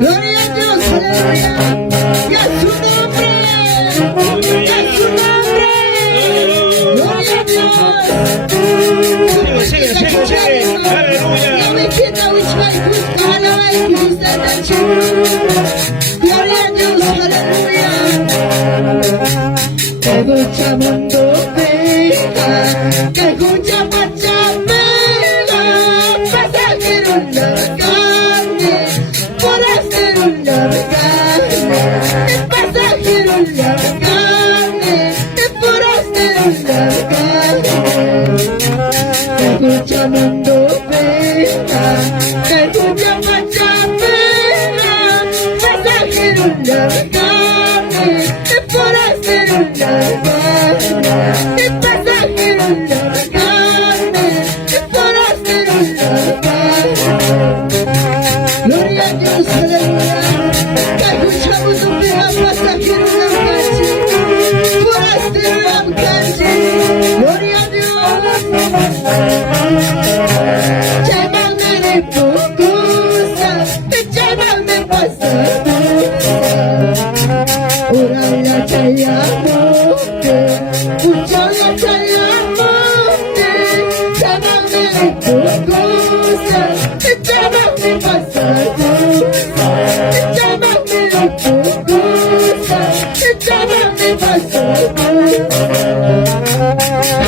Gloria a Dios, aleluya. Y a su nombre. Y a su nombre. Gloria a Dios. Gloria a Dios, aleluya. Todo chamando pega, que escucha pachamela, pasajero en la carne, por hacer una carne, pasajero en la carne, por hacer una carne. Todo chamando pega, que escucha pachamela, pasajero en la carne, por hacer una carne, pasajero en la carne, por hacer una carne. Gloria a Dios, aleluya. Que escuchamos un día pasajero en la carne, por hacer una carne. Gloria a Dios. Llámame de pocosa, llámame pasajero. Uraya chayamote, uchaya chayamote, llámame pocosa, llámame pasajero, llámame pocosa, llámame pasajero.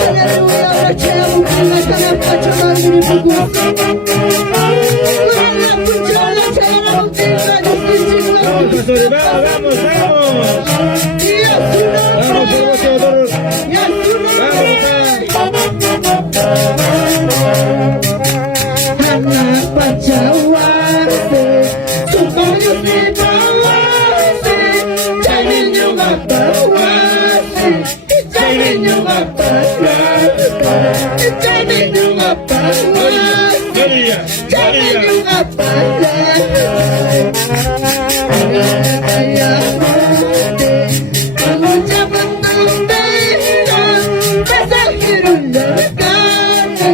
Aleluya, ahora chayamote, la chayamote, llámame pocosa. Uraya puchala chayamote, Vamos, vamos, vamos. y a su nombre, y a su nombre. Hana pachawase, sukayo se bawase, chaimenyo mapawase, chaimenyo mapawase, chaimenyo mapawase, chaimenyo mapawase. Pasajero en la carne,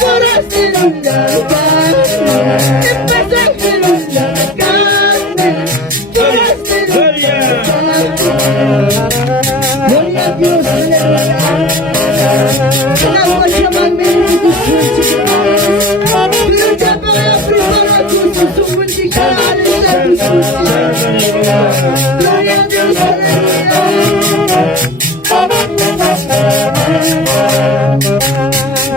por hacer una carne, pasajero en la carne, por hacer una carne. Gloria a Dios, aleluya. La guachamame de tu suerte, pero ya para preparar su buen dijar de tu suerte. Gloria a Dios, aleluya.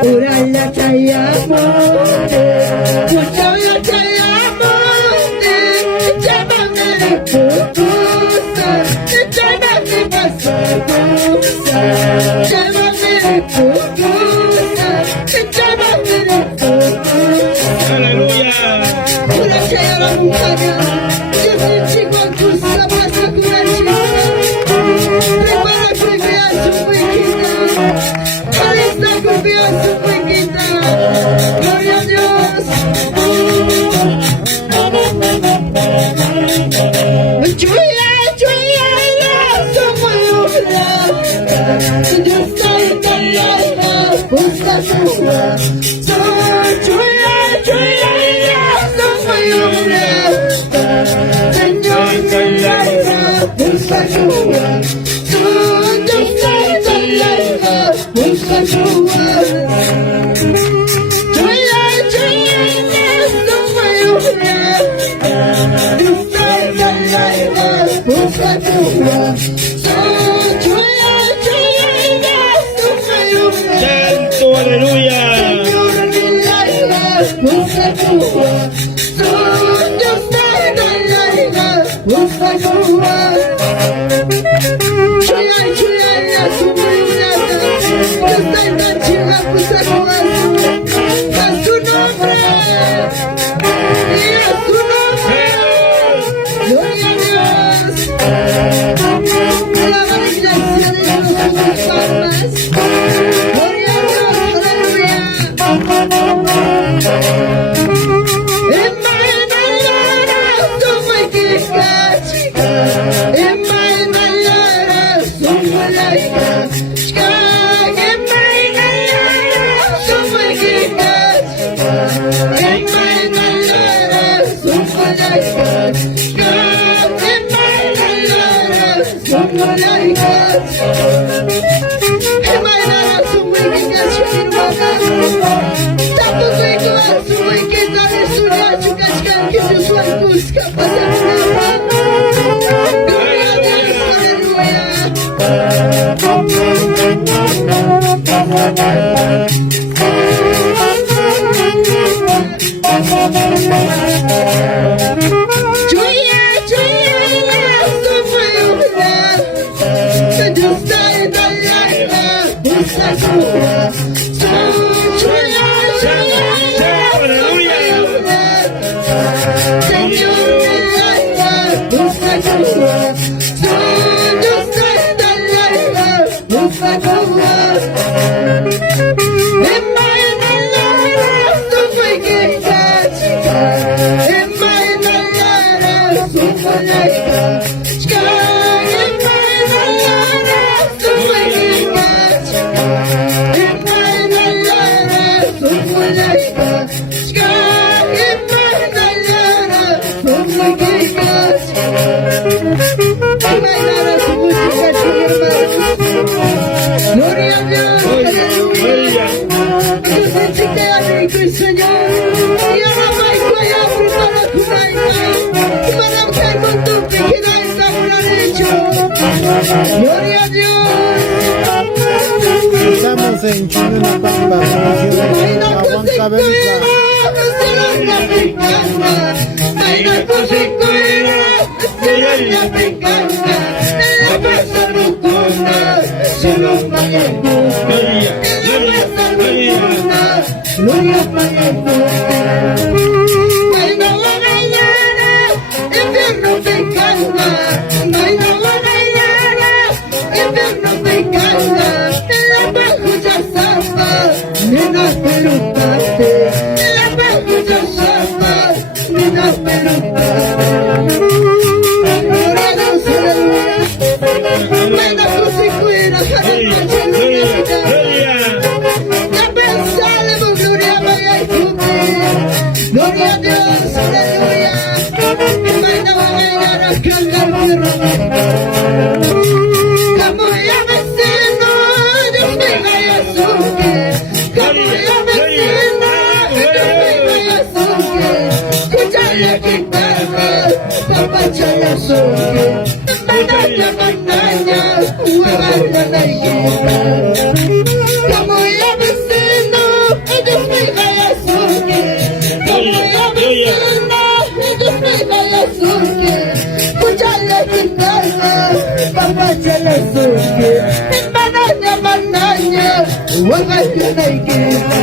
Uraya chayamote, uchaya chayamote, llámame pocosa, llámame pasagosa, llámame pocosa, llámame pocosa. Aleluya. Ura chayara mukanya, jesi chikwa kusa pasa kuachisa, prepara kuibia supuikita, alista kuibia supuikita. Gloria a Dios. Chuya, chuya, ya somos una. Dios está en la puesta suya. Chuya, chuya, ya somos una. Señor, Señor, puesta suya. Dios está en la puesta suya. Chuya, chuya, ya somos una. Dios está en la puesta suya. Chuya, chuya, ya somos una. Santo, aleluya. Gloria a Dios. Gloria a Dios. Estamos en Chununapamba, Huancavelica. Gloria a Dios, aleluya. Como ya vecino, Dios me vaya a subir. Como ya vecino, Dios me vaya a subir. Escúchale guitarra, papá chale subir. Mandaña, mandaña, huevada la higuera. Como ya vecino, Dios me vaya a subir. Como ya vecino, Dios me vaya a subir. Escúchale guitarra, papá chale subir. Mandaña, mandaña, huevada la higuera.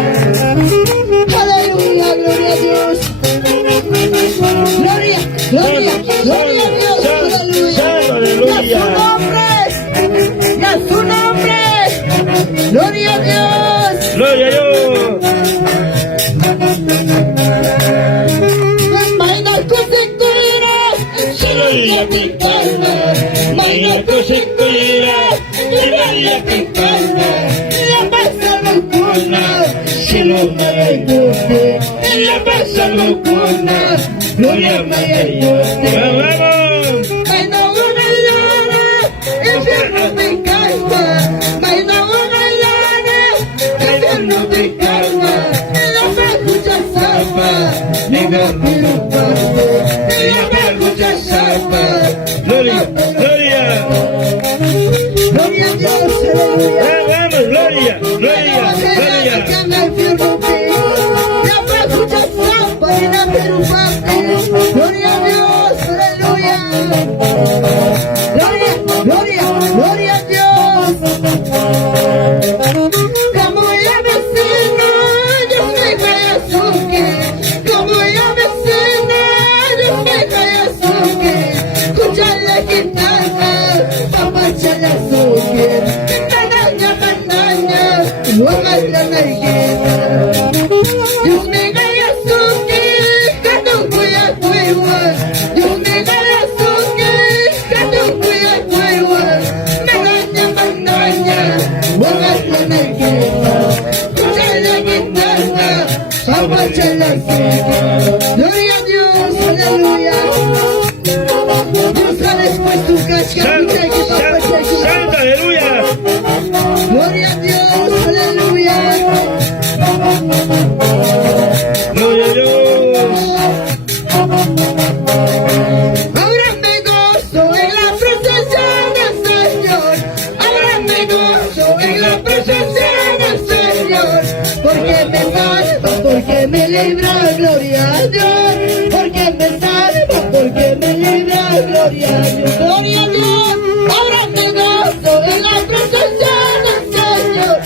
Aleluya, gloria a Dios. Gloria, gloria, gloria a Dios. Aleluya. Y a su nombre. Y a su nombre. Gloria a Dios. Gloria a Dios. Maina kusikira. Shiloya pitana. Maina kusikira. Shiloya pitana. La pasa locuna. Shiloya pitana. La pasa locuna. Gloria a Dios. ¡Vamos! Maina guayana. Infierno te calma. Maina guayana. Infierno te calma. La perrucha zapa. Nega pirupate. La perrucha zapa. Gloria, gloria. Gloria a Dios, aleluya. Vamos, gloria, gloria, gloria. Gloria a Dios, aleluya. Gloria, gloria, gloria a Dios. Como ya vecino, Dios me vaya a subir. Como ya vecino, Dios me vaya a subir. Escucha la guitarra, papá chala subir. Mandaña, mandaña, huevada la higuera. Dios me vaya a subir, que no voy a fuego. Dios me vaya a subir, que no voy a fuego. Mandaña, mandaña, huevada la higuera. Escucha la guitarra, papá chala subir. Gloria a Dios, aleluya. Dios ha después tu Santa, aleluya. Gloria a Dios, aleluya. Gloria a Dios. Ahora me gozo en la presencia del Señor. Ahora me gozo en la presencia del Señor. Porque me salva, porque me libra, gloria a Dios. Porque me salva, porque me libra, gloria a Dios. Gloria a Dios. Ahora me gozo en la presencia del Señor.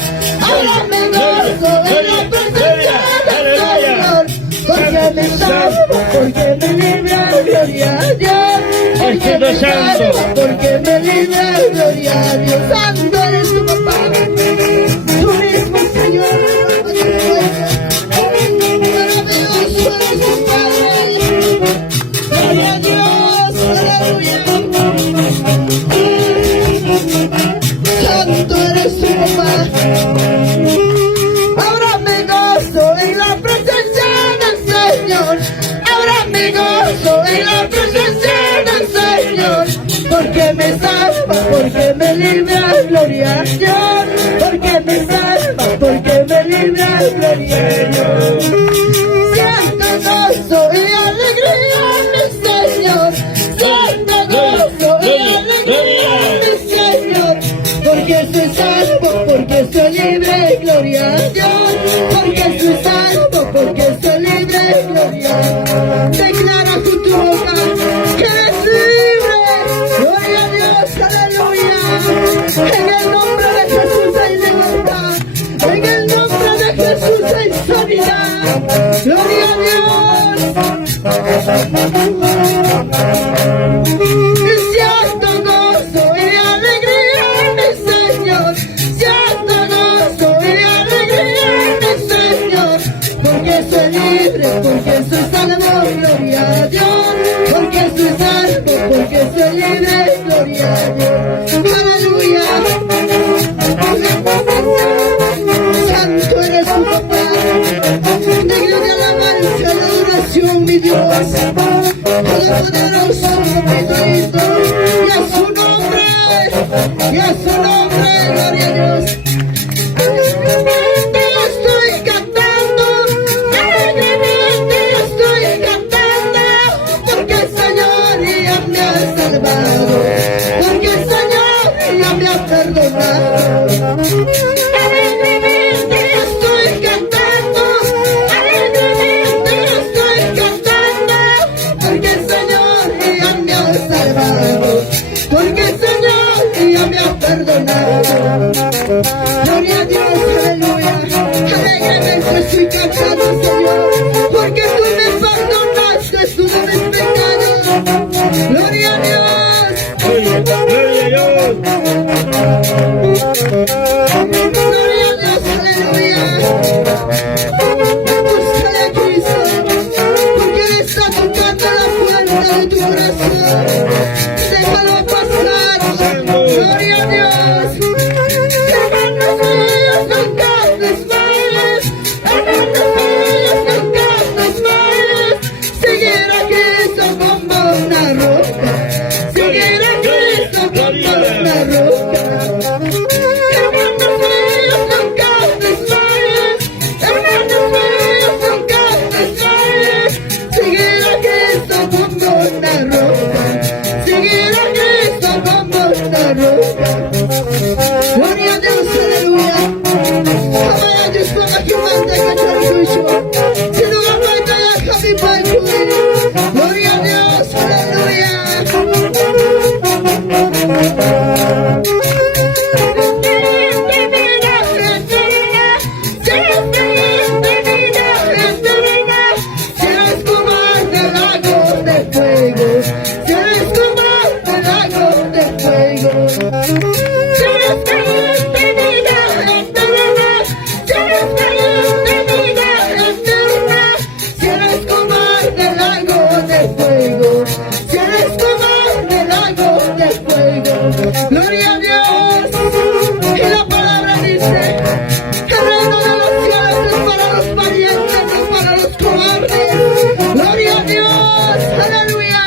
Ahora me gozo en la presencia del Señor. Porque me salva, porque me libra, gloria a Dios. Porque me salva, porque me libra, gloria a Dios. Santo eres tu papá, tú mismo, Señor. Maravilloso eres tu Padre. Gloria a Dios, aleluya. Santo eres tu papá. Ahora me gozo en la presencia del Señor. Ahora me gozo en la presencia del Señor. Porque me salva, porque me libra, gloria a Dios. Porque me salva, porque me libra, gloria a Dios. Siento gozo y alegría, mi Señor. Siento gozo y alegría, mi Señor. Porque soy salvo, porque soy libre, gloria a Dios. Porque soy salvo, porque soy libre, gloria a Dios. Declara con tu boca que eres libre, gloria a Dios, aleluya. En el nombre de Jesús hay libertad, en el nombre de Jesús hay sanidad, gloria a Dios. Y siento gozo y alegría, mi Señor. Siento gozo y alegría, mi Señor. Porque soy libre, porque soy salvo, gloria a Dios. Porque soy salvo, porque soy libre, gloria a Dios. Aleluya. Santo eres tu papá. Digno de alabanza y adoración, mi Dios. Todopoderoso, mi Dios. Y a su nombre, gloria a Dios. Alegremente estoy cantando, alegremente estoy cantando, porque el Señor ya me ha salvado, porque el Señor ya me ha perdonado. Alegremente estoy cantando, alegremente estoy cantando, porque el Señor ya me ha salvado, porque el Señor ya me ha perdonado. Gloria a Dios, aleluya. Alegremente estoy cantando, Señor, porque tú me perdonaste todos mis pecados. Gloria a Dios. Gloria a Dios. Gloria a Dios, aleluya. Búscale a Cristo, porque Él está tocando la puerta de tu corazón. Déjalo pasar. Gloria a Dios. Hermanos míos, no cantes más. Hermanos míos, no cantes más. Seguir a Cristo como una roca. Seguir a Cristo como una roca. Hermanos míos, no cantes más. Hermanos míos, no cantes más. Seguir a Cristo como una roca. Seguir a Cristo como una roca. Gloria a Deus, aleluia. Amanhã de fama que manda cantar o show. Se não aguenta, acabe vai fluir. Glória a Deus, aleluia. Serás como el lago de fuego. Serás como el lago de fuego. Serás feliz de vida eterna. Serás feliz de vida eterna. Serás como el lago de fuego. Serás como el lago de fuego. Gloria a Dios. Y la palabra dice: el reino de los cielos es para los valientes, no para los cobardes. Gloria a Dios. Aleluya.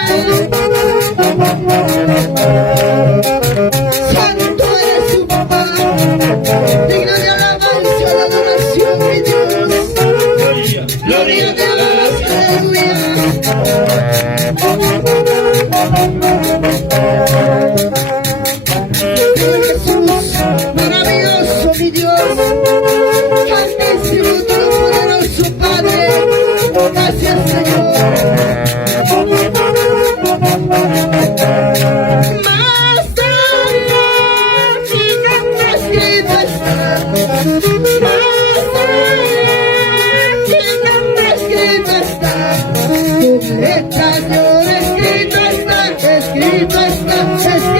escrito está, escrito está, escrito